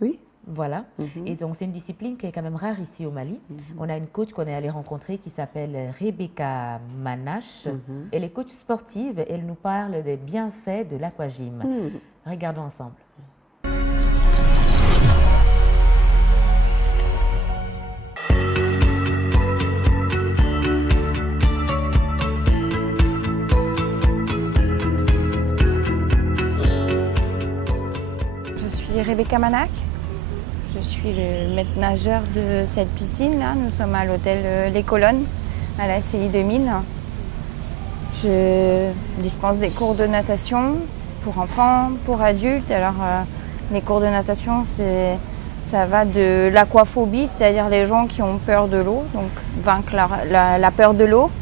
Oui. Voilà. Et donc, c'est une discipline qui est quand même rare ici au Mali. On a une coach qu'on est allé rencontrer qui s'appelle Rebecca Manache. Elle est coach sportive et elle nous parle des bienfaits de l'aquagym. Regardons ensemble. Je suis Rebecca Manache. Je suis le maître nageur de cette piscine. Là. Nous sommes à l'hôtel Les Colonnes, à la CI 2000. Je dispense des cours de natation pour enfants, pour adultes. Alors, les cours de natation, ça va de l'aquaphobie, c'est-à-dire les gens qui ont peur de l'eau, donc vaincre la peur de l'eau.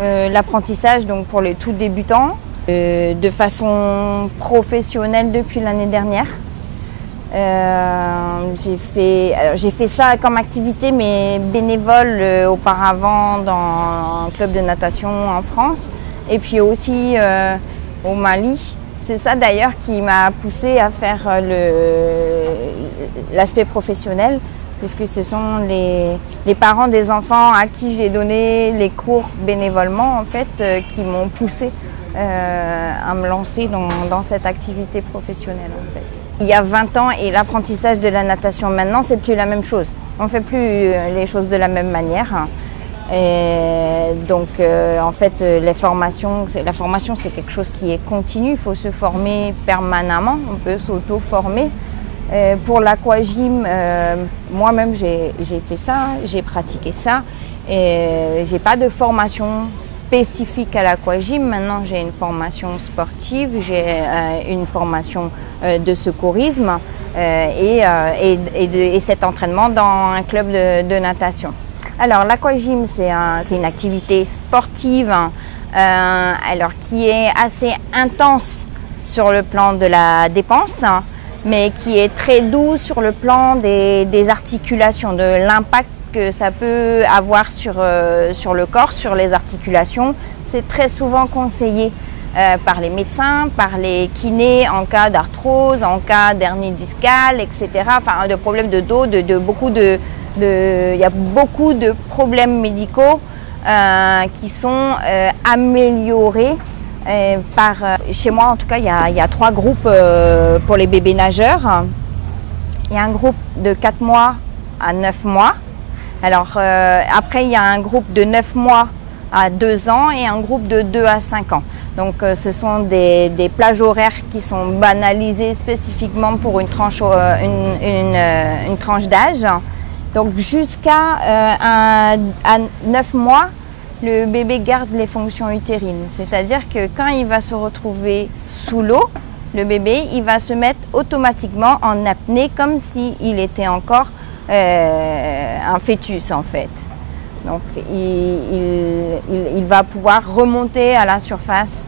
L'apprentissage, donc pour les tout débutants, de façon professionnelle depuis l'année dernière. J'ai fait ça comme activité, mais bénévole auparavant dans un club de natation en France et puis aussi au Mali. C'est ça d'ailleurs qui m'a poussée à faire l'aspect professionnel, puisque ce sont les parents des enfants à qui j'ai donné les cours bénévolement en fait, qui m'ont poussée à me lancer dans cette activité professionnelle en fait. Il y a 20 ans et l'apprentissage de la natation maintenant, c'est plus la même chose. On ne fait plus les choses de la même manière. Et donc en fait, la formation c'est quelque chose qui est continu, il faut se former permanemment, on peut s'auto-former. Pour l'aquagym, moi-même j'ai fait ça, j'ai pratiqué ça. Et j'ai pas de formation spécifique à l'aquagym. Maintenant, j'ai une formation sportive, j'ai une formation de secourisme et cet entraînement dans un club de natation. Alors, l'aquagym, c'est une activité sportive alors qui est assez intense sur le plan de la dépense, mais qui est très douce sur le plan des articulations, de l'impact que ça peut avoir sur le corps, sur les articulations. C'est très souvent conseillé par les médecins, par les kinés en cas d'arthrose, en cas d'hernie discale, etc. Enfin, de problèmes de dos, il y a beaucoup de problèmes médicaux qui sont améliorés chez moi en tout cas, il y a 3 groupes pour les bébés nageurs. Il y a un groupe de 4 mois à 9 mois. Alors après, il y a un groupe de 9 mois à 2 ans et un groupe de 2 à 5 ans. Donc ce sont des plages horaires qui sont banalisées spécifiquement pour une tranche d'âge. Donc jusqu'à 9 mois, le bébé garde les fonctions utérines. C'est-à-dire que quand il va se retrouver sous l'eau, le bébé, il va se mettre automatiquement en apnée comme s'il était encore un fœtus en fait. Donc il va pouvoir remonter à la surface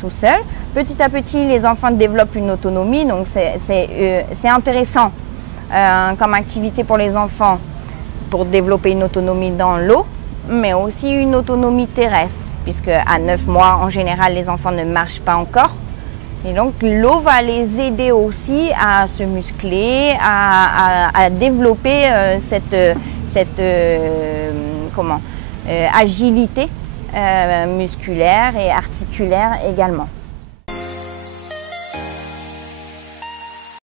tout seul. Petit à petit, les enfants développent une autonomie, donc c'est intéressant comme activité pour les enfants pour développer une autonomie dans l'eau, mais aussi une autonomie terrestre, puisque à 9 mois, en général, les enfants ne marchent pas encore. Et donc l'eau va les aider aussi à se muscler, à développer cette agilité musculaire et articulaire également.